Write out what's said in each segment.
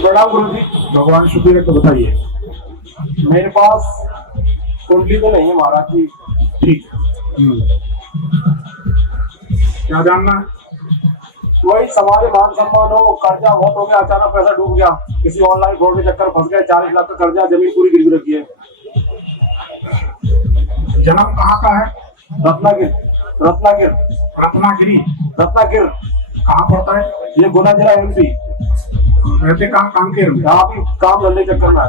प्रणाम गुरु जी। भगवान शुक्र है। तो बताइए। मेरे पास कुंडली तो नहीं है महाराज जी। ठीक। क्या जानना है? वही समाज मान सम्मान हो, कर्जा बहुत हो गया, अचानक पैसा डूब गया, किसी ऑनलाइन फ्रॉड के चक्कर फंस गए, 40 लाख का कर्जा, जमीन पूरी गिरवी रखी है। जन्म कहाँ का है? रत्नागिर। रत्नागिर। रत्नागिरी। रत्नागिर कहाँ पड़ता है? ये गुना जिला MP। रहते कहाँ? कांकेर में। यहाँ भी काम धंधे चक्कर में है।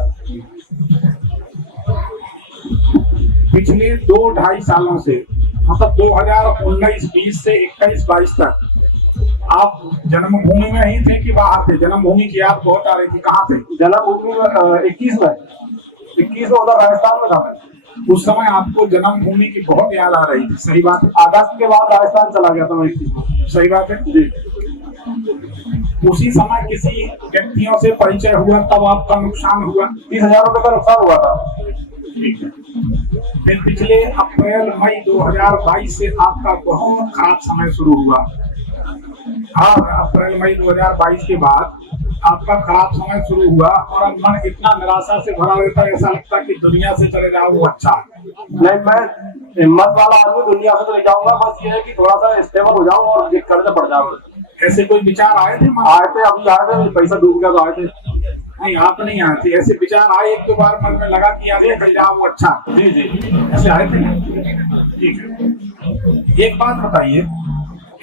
पिछले 2-2.5 सालों से, मतलब 2019-20 से 21-22 तक आप जन्मभूमि में ही थे कि बाहर थे? जन्मभूमि की याद बहुत आ रही थी। कहाँ थे? जन्मभूमि में 21 में उधर राजस्थान में था मैं। उस समय आपको जन्मभूमि की बहुत याद आ रही थी। सही बात है। अगस्त के बाद राजस्थान चला गया था मैं 21 में। सही बात है जी। उसी समय किसी व्यक्तियों से परिचय हुआ, तब आपका नुकसान हुआ। 30,000 रुपए का नुकसान हुआ था। ठीक है। फिर पिछले अप्रैल-मई 2022 से आपका बहुत खराब समय शुरू हुआ। हाँ, अप्रैल-मई 2022 के बाद आपका खराब समय शुरू हुआ और अब मन इतना निराशा से भरा रहता है, ऐसा लगता है कि दुनिया से चले जाओ वो अच्छा है। नहीं, मैं हिम्मत वाला आदमी, दुनिया से तो नहीं जाऊंगा, बस ये है कि थोड़ा सा स्टेबल हो जाऊं और कर्जा पड़ जाऊं। ऐसे कोई विचार आए थे? आए थे, अभी आए थे, पैसा डूब गया तो आए थे। नहीं, आप नहीं आए थे। ऐसे विचार आए, 1-2 बार मन में लगा कि यार कहीं जाओ वो अच्छा। जी जी, ऐसे आए थे ना? ठीक है। एक बात बताइए,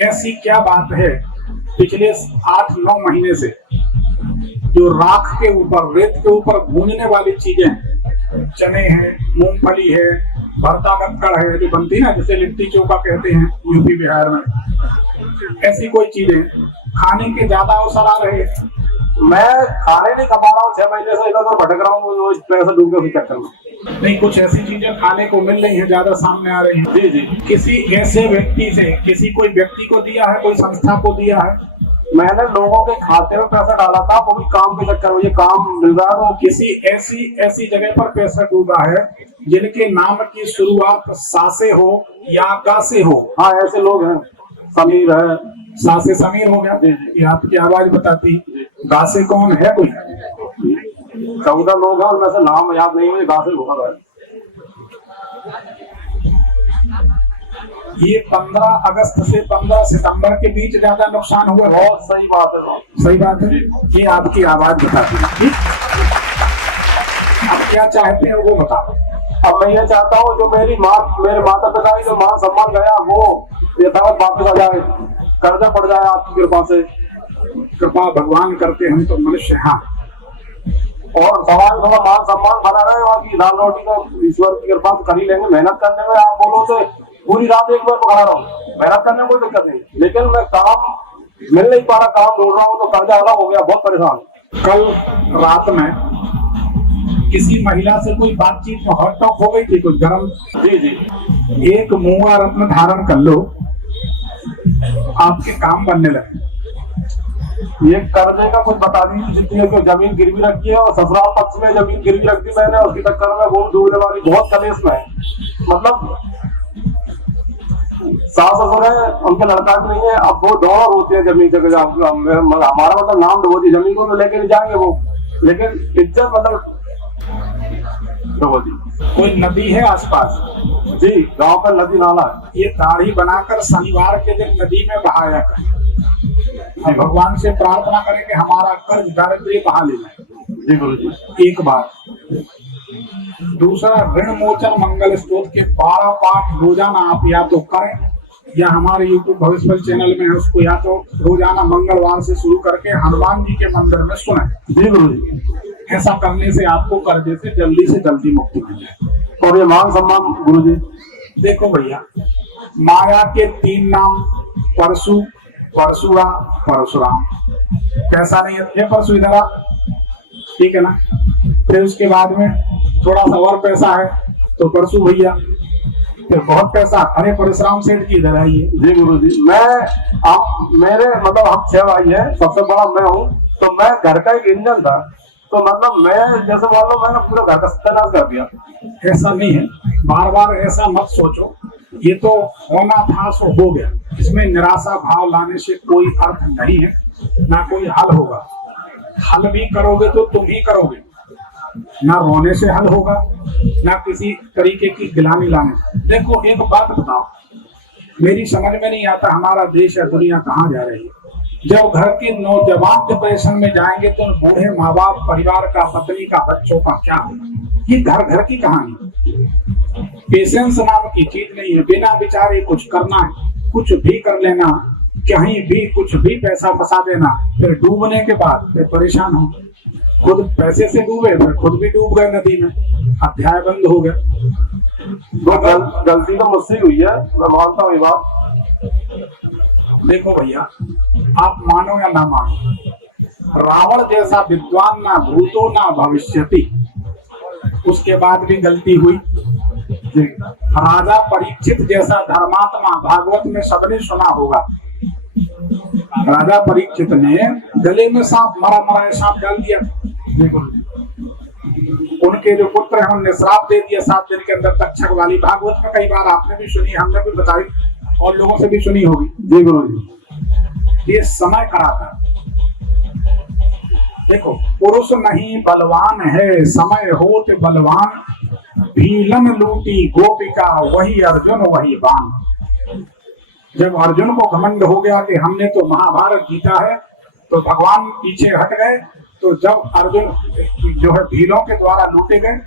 ऐसी क्या बात है पिछले 8-9 महीने से जो राख के ऊपर, रेत के ऊपर भूनने वाली चीजें, चने हैं, मूंगफली है, भरता कक्कड़ है, जो बनती ना, जैसे लिट्टी चोखा कहते हैं यूपी बिहार में, ऐसी कोई चीजें खाने के ज्यादा अवसर आ रहे हैं? मैं खाने नहीं खा पा रहा हूँ, 6 महीने से इधर उधर भटक रहा हूँ, पैसा डूब गया उसी चक्कर में। नहीं, कुछ ऐसी चीजें खाने को मिल रही है, ज्यादा सामने आ रही है। जी जी। किसी ऐसे व्यक्ति से, किसी कोई व्यक्ति को दिया है, कोई संस्था को दिया है? मैंने लोगों के खाते में पैसा डाला था, वो भी काम के चक्कर में, ये काम मिल रहा है। किसी ऐसी जगह पर पैसा डूबा है जिनके नाम की शुरुआत सा से हो या गा से हो? हाँ, ऐसे लोग हैं। समीर है। सा से समीर हो गया। ये आपकी आवाज बताती। गा से कौन है? कोई 14 लोग हैं, उनमें से नाम याद नहीं, मुझे गा से होगा। ये 15 अगस्त से 15 सितंबर के बीच ज्यादा नुकसान हुआ। बहुत सही बात है। सही बात है। ये आपकी आवाज बताती है। आप क्या चाहते हैं वो बताओ। अब मैं ये चाहता हूँ, जो मेरे माता पिता की जो मान सम्मान गया, वो यथावत वापस आ जाए, कर्जा पड़ जाए आपकी कृपा से। कृपा भगवान करते, हम तो मनुष्य। हाँ, और समाज में थोड़ा मान सम्मान बना रहे, बाकी दाल रोटी तो ईश्वर की कृपा से कर ही लेंगे। मेहनत करने में आप बोलो तो पूरी रात एक बार पकड़ा रहा हूँ, मेहनत करने में कोई दिक्कत नहीं, लेकिन मैं काम मिल नहीं पा रहा, काम ढूंढ रहा हूँ तो कर्जा अलग हो गया, बहुत परेशान। कल रात में किसी महिला से कोई बातचीत में हॉट टॉक हो गई थी, कुछ गर्म? जी जी। एक मूंगा रत्न धारण कर लो, आपके काम बनने लगे। ये कर्जे का कुछ बता दीजिए, जितनी को जमीन गिरवी रखी है और ससुराल पक्ष में जमीन गिरवी रखी मैंने, उसके चक्कर में वो डूबने वाली, बहुत कलेश में है। मतलब सास ससुर है, उनके लड़का भी नहीं है, अब वो दोनों रोते हैं जमीन जगह। हमारा मतलब नाम डुबो दी, जमीन को तो लेके नहीं जाएंगे वो, लेकिन इज्जत मतलब डुबो दी। कोई नदी है आसपास? जी, गांव पर नदी नाला है। ये दाढ़ी बनाकर शनिवार के दिन नदी में बहाया करें। भगवान से प्रार्थना करें कि हमारा कर्ज दारिद्र्य बहा ले जाए। जी गुरु जी। एक बात। दूसरा, ऋण मोचन मंगल स्तोत्र के 12 पाठ रोजाना आप या तो करें, या हमारे YouTube भविष्य चैनल में है, उसको या तो रोजाना मंगलवार से शुरू करके हनुमान जी के मंदिर में सुने। जी गुरु जी। ऐसा करने से आपको कर्जे से जल्दी मुक्ति मिल जाए। और ये मान सम्मान गुरु जी, देखो भैया, माया के 3 नाम, परशु, परशुरा, परशुराम। पैसा नहीं है, परशु इधर आ, ठीक है ना? फिर उसके बाद में थोड़ा सा और पैसा है तो परशु भैया, फिर बहुत पैसा, अरे परशुराम सेठ जी इधर आइए। जी गुरु जी। मेरे मतलब हम 6 भाई हैं, सबसे बड़ा मैं हूँ, तो मैं घर का एक इंजन था, तो मतलब मैं जैसे मान लो मैंने पूरा घर का सत्यानाश कर दिया। ऐसा नहीं है, बार बार ऐसा मत सोचो, ये तो होना था सो हो गया। इसमें निराशा भाव लाने से कोई अर्थ नहीं है, ना कोई हल होगा। हल भी करोगे तो तुम ही करोगे, ना रोने से हल होगा, ना किसी तरीके की गिलानी लाने। देखो एक बात बताओ, मेरी समझ में नहीं आता हमारा देश या दुनिया कहाँ जा रही है। जब घर के नौजवान डिप्रेशन में जाएंगे तो उन बूढ़े माँ बाप, परिवार का, पत्नी का, बच्चों का क्या होगा? ये घर घर की कहानी। पेशेंस नाम की चीज नहीं है, बिना विचारे कुछ करना है, कुछ भी कर लेना, कहीं भी कुछ भी पैसा फंसा देना, फिर डूबने के बाद फिर परेशान हो। खुद पैसे से डूबे, फिर खुद भी डूब गए नदी में, अध्याय बंद हो गया। गलती तो मुझसे हुई है, मैं मानता हूँ ये बात। देखो भैया, आप मानो या ना मानो, रावण जैसा विद्वान ना भूतो ना भविष्यति, उसके बाद भी गलती हुई। राजा परीक्षित जैसा धर्मात्मा, भागवत में सबने सुना होगा, राजा परीक्षित ने गले में सांप, मरा मरा सांप डाल दिया। उनके जो पुत्र हैं उन्हें श्राप दे दिया 7 दिन के अंदर, तक्षक वाली। भागवत में कई बार आपने भी सुनी, हमने भी बताई और लोगों से भी सुनी होगी। जी गुरु जी, ये समय कराता। देखो, पुरुष नहीं बलवान है, समय होत बलवान, भीलन लूटी गोपिका, वही अर्जुन वही बाण। जब अर्जुन को घमंड हो गया कि हमने तो महाभारत जीता है, तो भगवान पीछे हट गए। तो जब अर्जुन जो है भीलों के द्वारा लूटे गए,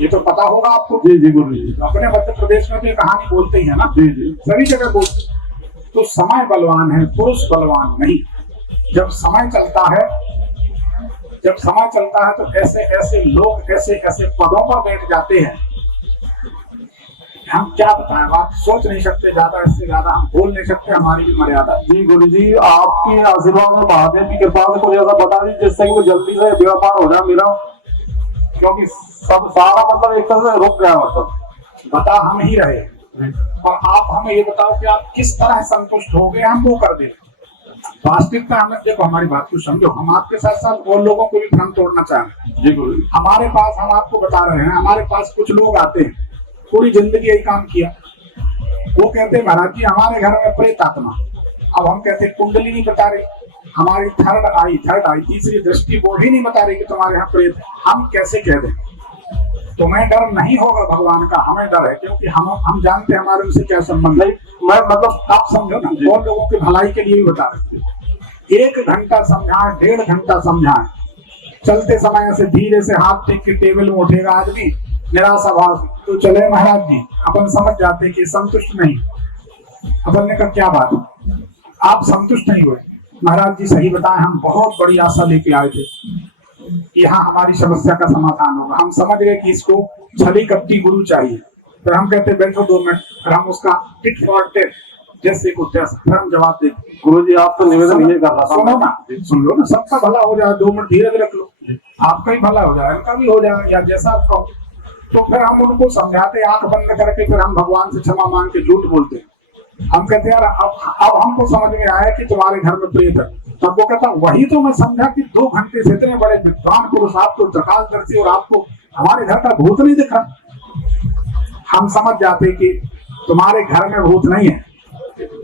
ये तो पता होगा आपको। जी जी गुरु जी, अपने मध्य प्रदेश में तो ये कहानी बोलते ही है ना। जी जी, सभी जगह बोलते। तो समय बलवान है, पुरुष बलवान नहीं। जब समय चलता है, जब समय चलता है तो ऐसे ऐसे लोग ऐसे ऐसे पदों पर बैठ जाते हैं, हम क्या बताएं, आप सोच नहीं सकते, ज्यादा इससे ज्यादा हम बोल नहीं सकते, हमारी भी मर्यादा। जी गुरु जी, आपके आशीर्वाद और महादेव की कृपा से कुछ ऐसा बता दीजिए जिससे कि जल्दी से व्यापार हो जाए मेरा, क्योंकि सब सारा मतलब एक तरह से रुक गया। मतलब बता हम ही रहे, और आप हमें ये बताओ कि आप किस तरह संतुष्ट हो गए, हम वो कर दें। वास्तविकता हमें, देखो हमारी बात को समझो, हम आपके साथ साथ और लोगों को भी भ्रम तोड़ना चाहें। जी गुरु, हमारे पास, हम आपको बता रहे हैं, हमारे पास कुछ लोग आते हैं, पूरी जिंदगी यही काम किया, वो कहते हैं महाराज जी हमारे घर में प्रेत आत्मा। अब हम कहते हैं कुंडली नहीं बता रही, हमारी थर्ड आई, तीसरी दृष्टि बॉडी नहीं बता रही कि तुम्हारे यहाँ प्रेत। हम कैसे कह दें? तुम्हें डर नहीं होगा भगवान का, हमें डर है, क्योंकि हम जानते हैं हमारे उनसे क्या संबंध है। मैं मतलब आप समझो ना, और लोगों की भलाई के लिए भी बता रहे। 1 घंटा समझाएं, 1.5 घंटा समझाएं, चलते समय ऐसे धीरे से हाथ टेक के टेबल में उठेगा आदमी, निराशा भाव, तो चले महाराज जी, अपन समझ जाते कि संतुष्ट नहीं। अपन ने कहा क्या बात, आप संतुष्ट नहीं हुए? महाराज जी सही बताएं, हम बहुत बड़ी आशा लेके आए थे, यहाँ हमारी समस्या का समाधान होगा। हम समझ गए कि इसको छली कपटी गुरु चाहिए। फिर हम कहते बैठो 2 मिनट, फिर हम उसका टिट फॉर टेट, जैसे को तैसे, फिर हम जवाब देते। गुरु जी आप तो निवेदन ये कर रहा था, सुनो ना, सुन लो ना, सबका भला हो जाए, 2 मिनट धीरे रख लो, आपका ही भला हो जाए, इनका भी हो जाए, या जैसा आप कहो। तो फिर हम उनको समझाते, आंख बंद करके, फिर हम भगवान से क्षमा मांग के झूठ बोलते। हम कहते यार अब हमको समझ में आया कि तुम्हारे घर में प्रेत है। तब वो कहता वही तो मैं समझा कि 2 घंटे से इतने बड़े विद्वान पुरुष, आप तो जकालदर्शी, और आपको हमारे घर का भूत नहीं दिख रहा। हम समझ जाते कि तुम्हारे घर में भूत नहीं है,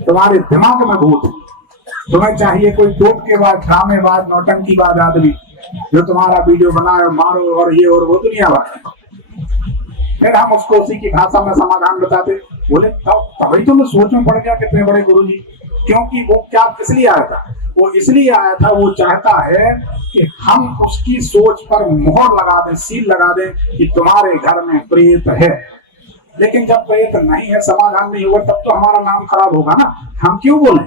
तुम्हारे दिमाग में भूत है। तुम्हें चाहिए कोई टोप के बाद, ड्रामेबाज, नौटंकीबाज आदमी जो तुम्हारा वीडियो बनाए, मारो और ये और वो दुनिया भर। फिर हम उसको उसी की भाषा में समाधान बताते। बोले तभी तो मैं सोच में पड़ गया कितने बड़े गुरुजी, क्योंकि वो क्या इसलिए आया था, वो इसलिए आया था, वो चाहता है कि हम उसकी सोच पर मोहर लगा दें, सील लगा दें कि तुम्हारे घर में प्रेत है। लेकिन जब प्रेत नहीं है, समाधान नहीं हुआ, तब तो हमारा नाम खराब होगा ना। हम क्यों बोलें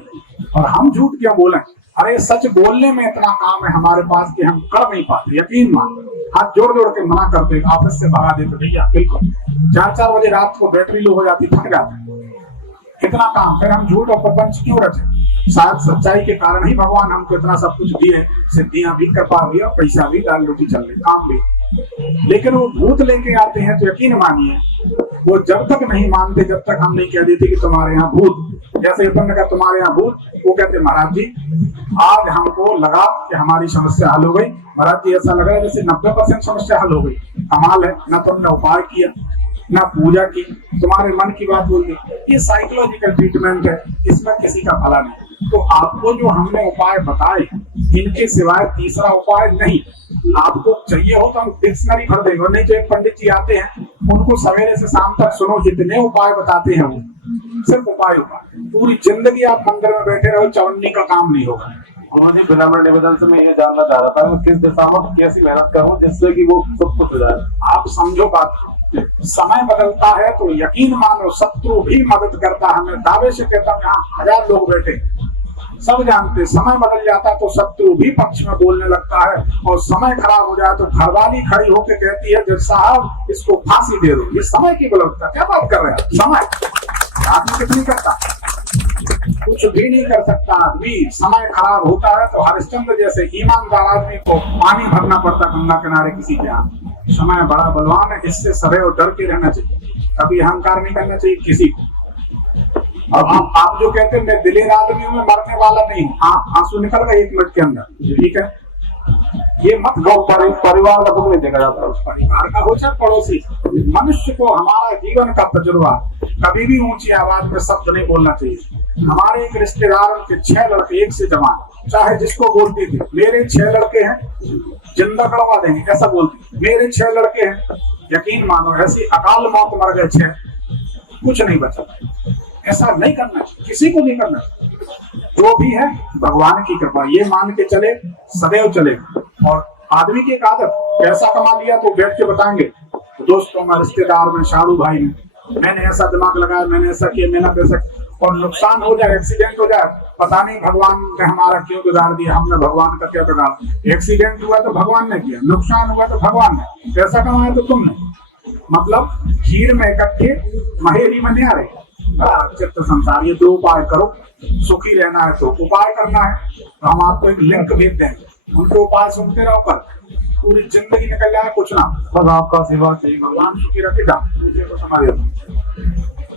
और हम झूठ क्यों बोलें? अरे सच बोलने में इतना काम है हमारे पास कि हम कर नहीं पाते। यकीन मान, हाथ जोड़ जोड़ के मना करते, ऑफिस से भगा देते भैया, बिल्कुल 4-4 बजे रात को बैटरी लो हो जाती, थक जाते, इतना काम। फिर हम झूठ और प्रपंच क्यों रचे? शायद सच्चाई के कारण ही भगवान हमको इतना सब कुछ दिए, सिद्धियां भी, कृपा भी, और पैसा भी, दाल रोटी चल रही, काम भी। लेकिन वो भूत लेके आते हैं तो यकीन मानिए, वो जब तक नहीं मानते, जब तक हम नहीं कह देते कि तुम्हारे यहाँ भूत, जैसे अपन ने कहा तुम्हारे यहाँ भूत, वो कहते महाराज जी आज हमको लगा कि हमारी समस्या हल हो गई। महाराज जी ऐसा लग रहा है जैसे 90% समस्या हल हो गई। कमाल है, ना तुमने उपाय किया, ना पूजा की, तुम्हारे मन की बात बोल दी। ये साइकोलॉजिकल ट्रीटमेंट है, इसमें किसी का भला नहीं। तो आपको जो हमने उपाय बताए इनके सिवाय तीसरा उपाय नहीं। आपको चाहिए हो तो हम डिक्शनरी भर देंगे, नहीं चाहिए पंडित जी आते हैं उनको सवेरे से शाम तक सुनो, जितने उपाय बताते हैं वो सिर्फ उपाय। पूरी जिंदगी आप मंदिर में बैठे रहो, चवन्नी का काम नहीं होगा। गुरुजी विनम्र निवेदन से मैं ये जानना चाह रहा था मैं किस दिशा में कैसी मेहनत करूं जिससे कि वो सब कुछ हो जाए। आप समझो बात, समय बदलता है तो यकीन मानो शत्रु भी मदद करता है। मैं दावे से कहता हूँ यहाँ 1000 लोग बैठे सब जानते, समय बदल जाता है तो शत्रु भी पक्ष में बोलने लगता है, और समय खराब हो जाए तो घरवाली खड़ी होकर कहती है जज साहब इसको फांसी दे दो। ये समय की बलवत्ता, क्या बात कर रहे हैं? समय आदमी कुछ नहीं करता, कुछ भी नहीं कर सकता आदमी। समय खराब होता है तो हरिश्चंद्र जैसे ईमानदार आदमी को पानी भरना पड़ता गंगा किनारे किसी के यहाँ। समय बड़ा बलवान है, इससे सदैव डर के रहना चाहिए, कभी अहंकार नहीं करना चाहिए किसी को। अब आप जो कहते हैं मैं दिलेर आदमी हूं, मैं मरने वाला नहीं हूं, आंसू निकल गए 1 मिनट के अंदर, ठीक है? ये मत गौ, परिवार का दुख नहीं देखा जाता, परिवार का हो चाहे पड़ोसी। मनुष्य को हमारा जीवन का तजुर्बा कभी भी ऊंची आवाज में शब्द नहीं बोलना चाहिए। हमारे एक रिश्तेदार के 6 लड़के, एक से जवान, चाहे जिसको बोलती थी मेरे 6 लड़के हैं जिंदा करवा देंगे, ऐसा बोलती, मेरे 6 लड़के हैं, यकीन मानो ऐसी अकाल मौत मर गए 6, कुछ नहीं बचा। ऐसा नहीं करना चाहिए, किसी को नहीं करना चाहिए। जो भी है भगवान की कृपा, ये मान के चले, सदैव चले। और आदमी की एक आदत, पैसा कमा लिया तो बैठ के बताएंगे दोस्तों में, रिश्तेदार में, शाहरुख भाई में, मैंने ऐसा दिमाग लगाया, मैंने ऐसा किया, मैंने पैसा, और नुकसान हो जाए, एक्सीडेंट हो जाए, पता नहीं भगवान ने हमारा क्यों बिगाड़ दिया, हमने भगवान का क्या बिगाड़ा। एक्सीडेंट हुआ तो भगवान ने किया, नुकसान हुआ तो भगवान ने, पैसा कमाया तो तुमने। मतलब खीर में इकट्ठे महेरी में नहीं आ रहे। चित्त संसार, ये 2 उपाय करो, सुखी रहना है तो उपाय करना है, तो हम आपको एक लिंक भेज देंगे, उनके उपाय सुनते रहो, पर पूरी जिंदगी निकल जाए कुछ ना, बस आपका आशीर्वाद चाहिए। भगवान सुखी रखे, जा मुझे को समझ